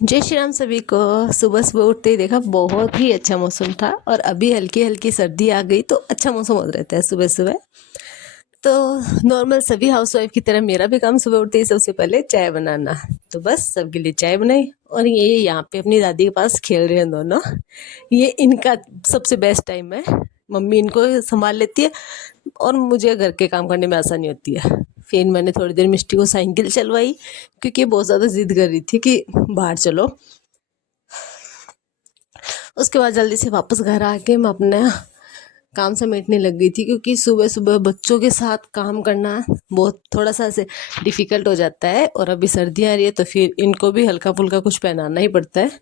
जय श्री राम सभी को। सुबह सुबह उठते ही देखा बहुत ही अच्छा मौसम था और अभी हल्की हल्की सर्दी आ गई तो अच्छा मौसम हो रहता है सुबह सुबह। तो नॉर्मल सभी हाउसवाइफ की तरह मेरा भी काम सुबह उठते ही सबसे पहले चाय बनाना। तो बस सबके लिए चाय बनाई और ये यहाँ पे अपनी दादी के पास खेल रहे हैं दोनों। ये इनका सबसे बेस्ट टाइम है। मम्मी इनको संभाल लेती है और मुझे घर के काम करने में आसानी होती है। फिर मैंने थोड़ी देर मिष्टी को साइकिल चलवाई क्योंकि ये बहुत ज़्यादा जिद कर रही थी कि बाहर चलो। उसके बाद जल्दी से वापस घर आके मैं अपना काम समेटने लग गई थी क्योंकि सुबह सुबह बच्चों के साथ काम करना बहुत थोड़ा सा ऐसे डिफ़िकल्ट हो जाता है। और अभी सर्दियाँ आ रही है तो फिर इनको भी हल्का फुल्का कुछ पहनाना ही पड़ता है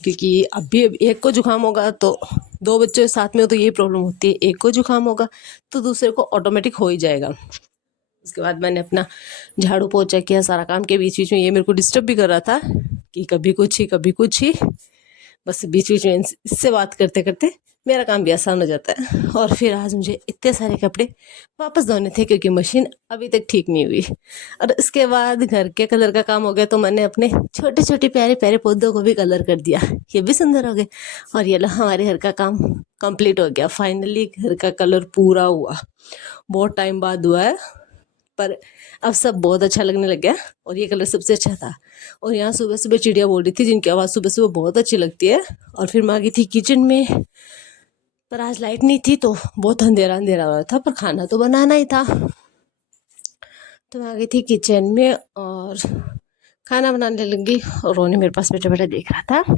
क्योंकि अभी एक को जुकाम होगा तो दो बच्चों के साथ में हो तो यही प्रॉब्लम होती है। एक को जुकाम होगा तो दूसरे को ऑटोमेटिक हो ही जाएगा। उसके बाद मैंने अपना झाड़ू पोछा किया सारा काम के बीच बीच में। ये मेरे को डिस्टर्ब भी कर रहा था कि कभी कुछ ही कभी कुछ ही। बस बीच बीच में इससे बात करते करते मेरा काम भी आसान हो जाता है। और फिर आज मुझे इतने सारे कपड़े वापस धोने थे क्योंकि मशीन अभी तक ठीक नहीं हुई। और इसके बाद घर के कलर का काम हो गया तो मैंने अपने छोटे छोटे प्यारे प्यारे पौधों को भी कलर कर दिया। ये भी सुंदर हो गए। और ये लो हमारे घर का काम कंप्लीट हो गया। फाइनली घर का कलर पूरा हुआ। बहुत टाइम बाद हुआ है पर अब सब बहुत अच्छा लगने लग गया। और ये कलर सबसे अच्छा था। और यहाँ सुबह सुबह चिड़िया बोल रही थी जिनकी आवाज़ सुबह सुबह बहुत अच्छी लगती है। और फिर मैं आ गई थी किचन में पर आज लाइट नहीं थी तो बहुत अंधेरा अंधेरा हो रहा था पर खाना तो बनाना ही था। तो मैं आ गई थी किचन में और खाना बनाने लगी और रोनी मेरे पास बैठा बैठा देख रहा था।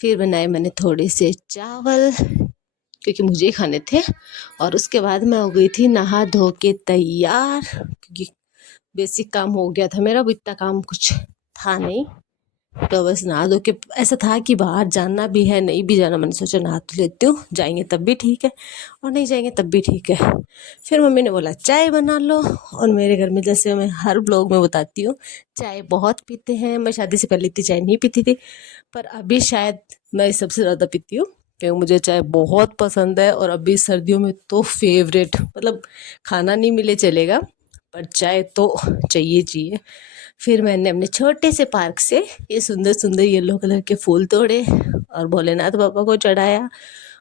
फिर बनाए मैंने थोड़े से चावल क्योंकि मुझे ही खाने थे। और उसके बाद मैं हो गई थी नहा धो के तैयार क्योंकि बेसिक काम हो गया था मेरा। अब इतना काम कुछ था नहीं तो बस नहा धो के ऐसा था कि बाहर जाना भी है नहीं भी जाना। मैंने सोचा नहा तो लेती हूँ, जाएंगे तब भी ठीक है और नहीं जाएंगे तब भी ठीक है। फिर मम्मी ने बोला चाय बना लो। और मेरे घर में जैसे मैं हर ब्लॉग में बताती हूँ चाय बहुत पीते हैं। मैं शादी से पहले इतनी चाय नहीं पीती थी पर अभी शायद मैं सबसे ज़्यादा पीती हूँ क्योंकि मुझे चाय बहुत पसंद है। और अभी सर्दियों में तो फेवरेट मतलब खाना नहीं मिले चलेगा पर चाय तो चाहिए चाहिए। फिर मैंने अपने छोटे से पार्क से ये सुंदर सुंदर येलो कलर के फूल तोड़े और भोलेनाथ बाबा को चढ़ाया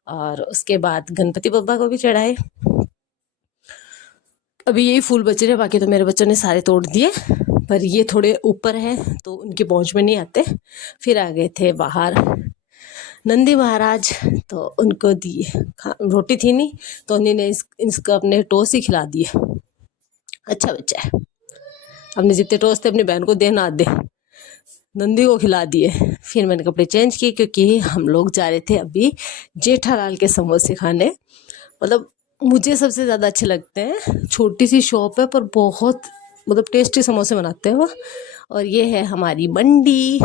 और उसके बाद गणपति बाबा को भी चढ़ाए। अभी यही फूल बचे रहे, बाकी तो मेरे बच्चों ने सारे तोड़ दिए पर ये थोड़े ऊपर है तो उनकी पहुंच में नहीं आते। फिर आ गए थे बाहर नंदी महाराज तो उनको दिए रोटी थी नहीं तो उन्होंने इसको अपने टोस ही खिला दिए। अच्छा बच्चा है, अपने जितने टोस्ट थे अपनी बहन को देना दे, नंदी को खिला दिए। फिर मैंने कपड़े चेंज किए क्योंकि हम लोग जा रहे थे अभी जेठालाल के समोसे खाने। मतलब मुझे सबसे ज़्यादा अच्छे लगते हैं। छोटी सी शॉप है पर बहुत मतलब टेस्टी समोसे बनाते हैं वो। और ये है हमारी मंडी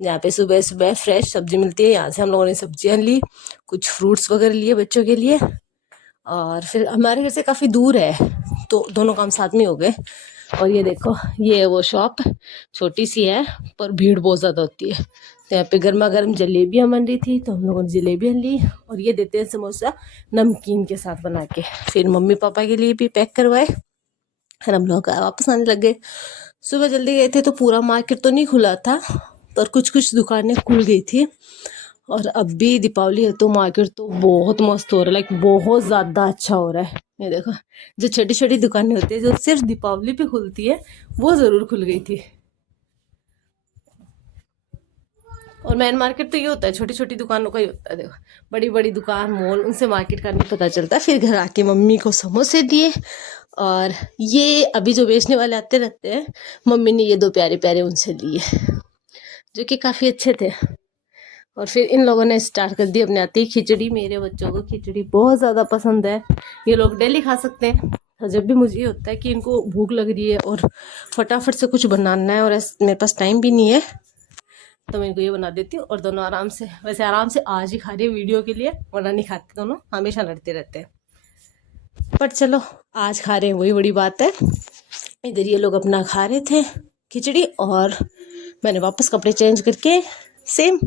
जहाँ पे सुबह सुबह फ्रेश सब्जी मिलती है। यहाँ से हम लोगों ने सब्जियाँ ली, कुछ फ्रूट्स वगैरह लिए बच्चों के लिए। और फिर हमारे घर से काफ़ी दूर है तो दोनों काम साथ में हो गए। और ये देखो ये है वो शॉप, छोटी सी है पर भीड़ बहुत ज़्यादा होती है। तो यहाँ पे गर्मा गर्म जलेबियाँ बन रही थी तो हम लोगों ने जलेबियाँ ली। और ये देते हैं समोसा नमकीन के साथ बना के। फिर मम्मी पापा के लिए भी पैक करवाए फिर हम लोग वापस आने लग गए। सुबह जल्दी गए थे तो पूरा मार्केट तो नहीं खुला था पर कुछ कुछ दुकानें खुल गई थी। और अब भी दीपावली है तो मार्केट तो बहुत मस्त हो रहा है, लाइक बहुत ज़्यादा अच्छा हो रहा है। ये देखो जो छोटी छोटी दुकानें होती है जो सिर्फ दीपावली पे खुलती है वो ज़रूर खुल गई थी। और मेन मार्केट तो ये होता है छोटी छोटी दुकानों का ही होता है। देखो बड़ी बड़ी दुकान मॉल उनसे मार्केट का नहीं पता चलता। फिर घर आके मम्मी को समोसे दिए। और ये अभी जो बेचने वाले आते रहते हैं मम्मी ने ये दो प्यारे प्यारे उनसे लिए जो कि काफ़ी अच्छे थे। और फिर इन लोगों ने स्टार्ट कर दी अपने आते ही खिचड़ी। मेरे बच्चों को खिचड़ी बहुत ज़्यादा पसंद है, ये लोग डेली खा सकते हैं। और जब भी मुझे ये होता है कि इनको भूख लग रही है और फटाफट से कुछ बनाना है और मेरे पास टाइम भी नहीं है तो मैं इनको ये बना देती हूँ और दोनों आराम से, वैसे आराम से आज ही खा रही है वीडियो के लिए वरना नहीं खाते, दोनों हमेशा लड़ते रहते हैं। पर चलो आज खा रहे हैं वही बड़ी बात है। इधर ये लोग अपना खा रहे थे खिचड़ी और मैंने वापस कपड़े चेंज करके सेम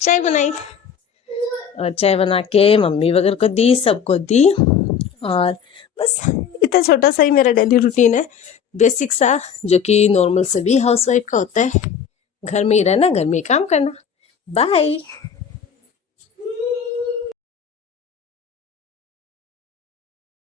चाय बनाई। और चाय बना के मम्मी वगैरह को दी, सबको दी। और बस इतना छोटा सा ही मेरा डेली रूटीन है, बेसिक सा जो कि नॉर्मल सभी हाउसवाइफ का होता है। घर में ही रहना, घर में ही काम करना। बाय।